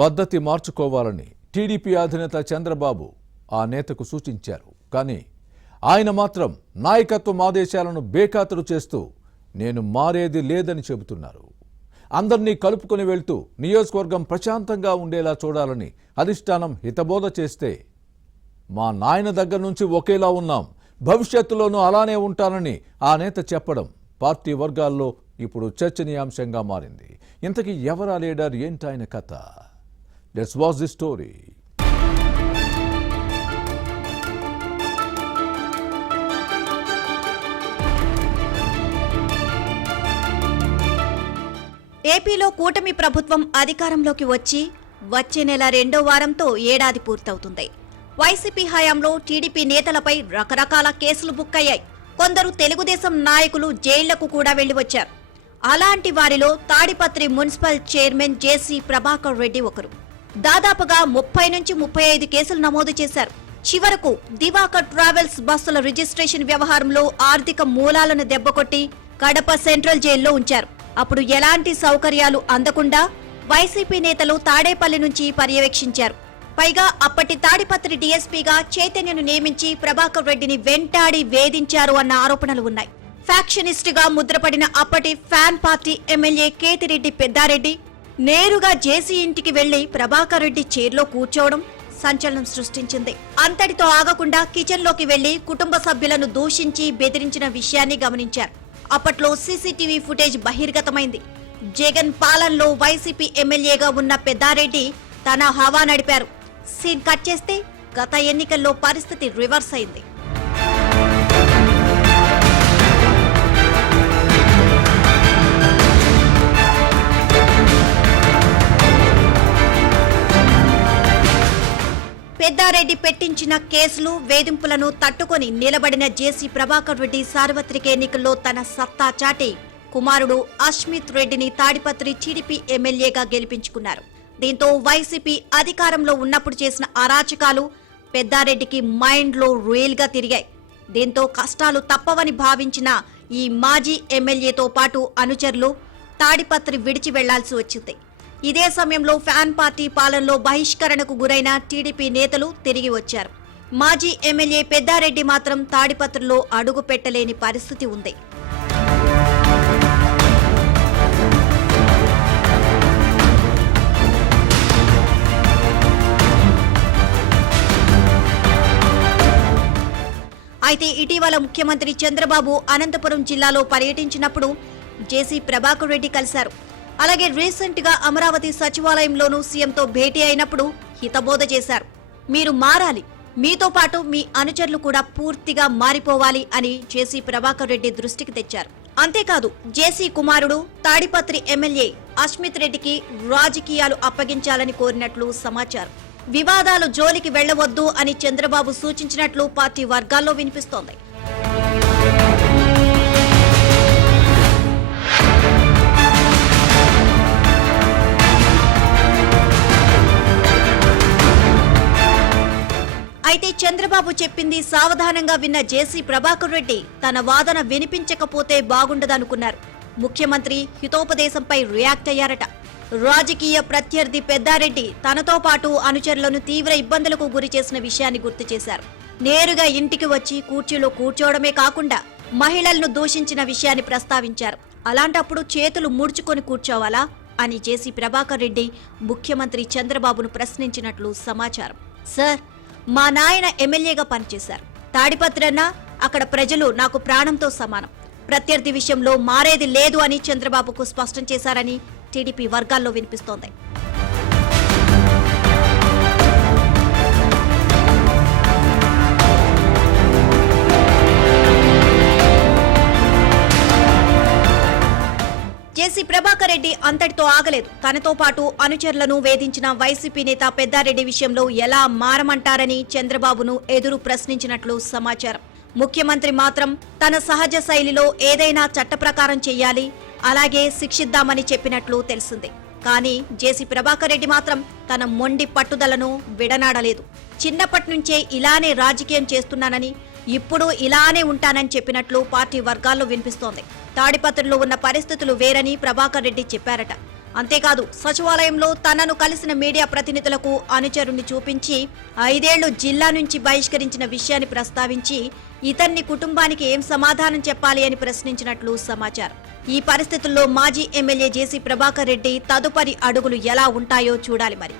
పద్ధతి మార్చుకోవాలని టీడీపీ అధినేత చంద్రబాబు ఆ నేతకు సూచించారు. కానీ ఆయన మాత్రం నాయకత్వం ఆదేశాలను బేఖాతరు చేస్తూ నేను మారేది లేదని చెబుతున్నారు. అందరినీ కలుపుకొని వెళ్తూ నియోజకవర్గం ప్రశాంతంగా ఉండేలా చూడాలని అధిష్టానం హితబోధ చేస్తే మా నాయన దగ్గర నుంచి ఒకేలా ఉన్నాం, భవిష్యత్తులోనూ అలానే ఉంటానని ఆ నేత చెప్పడం పార్టీ వర్గాల్లో ఇప్పుడు చర్చనీయాంశంగా మారింది. ఇంతకీ ఎవరా లీడర్, ఏంటాయన కథ? Let's watch the story. ఏపీలో కూటమి ప్రభుత్వం అధికారంలోకి వచ్చే నెల 2వ వారంతో ఏడాది పూర్తవుతుంది. వైసీపీ హయాంలో టీడీపీ నేతలపై రకరకాల కేసులు బుక్ అయ్యాయి. కొందరు తెలుగుదేశం నాయకులు జైళ్లకు కూడా వెళ్లి వచ్చారు. అలాంటి వారిలో తాడిపత్రి మున్సిపల్ చైర్మన్ జేసీ ప్రభాకర్ రెడ్డి ఒకరు. దాదాపుగా 30 నుంచి 35 కేసులు నమోదు చేశారు. చివరకు దివాకర్ ట్రావెల్స్ బస్సుల రిజిస్ట్రేషన్ వ్యవహారంలో ఆర్థిక మూలాలను దెబ్బకొట్టి కడప సెంట్రల్ జైల్లో ఉంచారు. అప్పుడు ఎలాంటి సౌకర్యాలు అందకుండా వైసీపీ నేతలు తాడేపల్లి నుంచి పర్యవేక్షించారు. పైగా అప్పటి తాడిపత్రి డీఎస్పీగా చైతన్యను నియమించి ప్రభాకర్ రెడ్డిని వెంటాడి వేధించారు అన్న ఆరోపణలు ఉన్నాయి. ఫ్యాక్షనిస్ట్ గా ముద్రపడిన అప్పటి fan party MLA Kethireddy Peddareddy నేరుగా జేసీ ఇంటికి వెళ్లి ప్రభాకర్ రెడ్డి చైర్లో కూర్చోవడం సంచలనం సృష్టించింది. అంతటితో ఆగకుండా కిచెన్ లోకి వెళ్లి కుటుంబ సభ్యులను దూషించి బెదిరించిన విషయాన్ని గమనించారు. అప్పట్లో సీసీటీవీ ఫుటేజ్ బహిర్గతమైంది. జగన్ పాలనలో వైసీపీ ఎమ్మెల్యేగా ఉన్న పెద్దారెడ్డి తన హవా నడిపారు. సీన్ కట్ చేస్తే గత ఎన్నికల్లో పరిస్థితి రివర్స్ అయింది. పెద్దారెడ్డి పెట్టించిన కేసులు, వేధింపులను తట్టుకొని నిలబడిన జేసీ ప్రభాకర్ రెడ్డి సార్వత్రిక ఎన్నికల్లో తన సత్తా చాటి కుమారుడు అస్మిత్ రెడ్డిని తాడిపత్రి టీడీపీ ఎమ్మెల్యేగా గెలిపించుకున్నారు. దీంతో వైసీపీ అధికారంలో ఉన్నప్పుడు చేసిన అరాచకాలు పెద్దారెడ్డికి మైండ్లో రియల్గా తిరిగాయి. దీంతో కష్టాలు తప్పవని భావించిన ఈ మాజీ ఎమ్మెల్యేతో పాటు అనుచరులు తాడిపత్రి విడిచి వెళ్లాల్సి వచ్చింది. ఇదే సమయంలో ఫ్యాన్ పార్టీ పాలనలో బహిష్కరణకు గురైన టీడీపీ నేతలు తిరిగి వచ్చారు. మాజీ ఎమ్మెల్యే పెద్దారెడ్డి మాత్రం తాడిపత్రిలో అడుగు పెట్టలేని పరిస్థితి ఉంది. అయితే ఇటీవల ముఖ్యమంత్రి చంద్రబాబు అనంతపురం జిల్లాలో పర్యటించినప్పుడు జేసీ ప్రభాకర్ రెడ్డి కలిశారు. అలాగే రీసెంట్ గా అమరావతి సచివాలయంలోనూ సీఎంతో భేటీ అయినప్పుడు హితబోధ చేశారు. మీరు మారాలి, మీతో పాటు మీ అనుచరులు కూడా పూర్తిగా మారిపోవాలి అని జేసీ ప్రభాకర్ రెడ్డి దృష్టికి తెచ్చారు. అంతేకాదు జేసీ కుమారుడు తాడిపత్రి ఎమ్మెల్యే అస్మిత్ రెడ్డికి రాజకీయాలు అప్పగించాలని కోరినట్లు సమాచారం. వివాదాలు జోలికి వెళ్లవద్దు అని చంద్రబాబు సూచించినట్లు పార్టీ వర్గాల్లో వినిపిస్తోంది. అయితే చంద్రబాబు చెప్పింది సావధానంగా విన్న జేసీ ప్రభాకర్ రెడ్డి తన వాదన వినిపించకపోతే బాగుండదనుకున్నారు. ముఖ్యమంత్రి హితోపదేశంపై రియాక్ట్ అయ్యారట. రాజకీయ ప్రత్యర్థి పెద్దారెడ్డి తనతో పాటు అనుచరులను తీవ్ర ఇబ్బందులకు గురి చేసిన విషయాన్ని గుర్తు చేశారు. నేరుగా ఇంటికి వచ్చి కుర్చీలో కూర్చోవడమే కాకుండా మహిళలను దూషించిన విషయాన్ని ప్రస్తావించారు. అలాంటప్పుడు చేతులు ముడుచుకొని కూర్చోవాలా అని జేసీ ప్రభాకర్ రెడ్డి ముఖ్యమంత్రి చంద్రబాబును ప్రశ్నించినట్లు సమాచారం. సార్, మా నాయన ఎమ్మెల్యేగా పనిచేశారు. తాడిపత్రన్నా అక్కడ ప్రజలు నాకు ప్రాణంతో సమానం. ప్రత్యర్థి విషయంలో మారేది లేదు అని చంద్రబాబుకు స్పష్టం చేశారని టీడీపీ వర్గాల్లో వినిపిస్తోంది. జేసీ ప్రభాకర్ రెడ్డి అంతటితో ఆగలేదు. తనతో పాటు అనుచరులను వేధించిన వైసీపీ నేత పెద్దారెడ్డి విషయంలో ఎలా మారమంటారని చంద్రబాబును ఎదురు ప్రశ్నించినట్లు సమాచారం. ముఖ్యమంత్రి మాత్రం తన సహజ శైలిలో ఏదైనా చట్ట ప్రకారం చెయ్యాలి, అలాగే శిక్షిద్దామని చెప్పినట్లు తెలిసింది. కానీ జేసీ ప్రభాకర్ రెడ్డి మాత్రం తన మొండి పట్టుదలను విడనాడలేదు. చిన్నప్పటి నుంచే ఇలానే రాజకీయం చేస్తున్నానని, ఇప్పుడు ఇలానే ఉంటానని చెప్పినట్లు పార్టీ వర్గాల్లో వినిపిస్తోంది. తాడిపత్రిలో ఉన్న పరిస్థితులు వేరని ప్రభాకర్ రెడ్డి చెప్పారట. అంతేకాదు సచివాలయంలో తనను కలిసిన మీడియా ప్రతినిధులకు అనుచరుణ్ణి చూపించి 5 ఏళ్లు జిల్లా నుంచి బహిష్కరించిన విషయాన్ని ప్రస్తావించి ఇతన్ని కుటుంబానికి ఏం సమాధానం చెప్పాలి అని ప్రశ్నించినట్లు సమాచారం. ఈ పరిస్థితుల్లో మాజీ ఎమ్మెల్యే జేసీ ప్రభాకర్ రెడ్డి తదుపరి అడుగులు ఎలా ఉంటాయో చూడాలి మరి.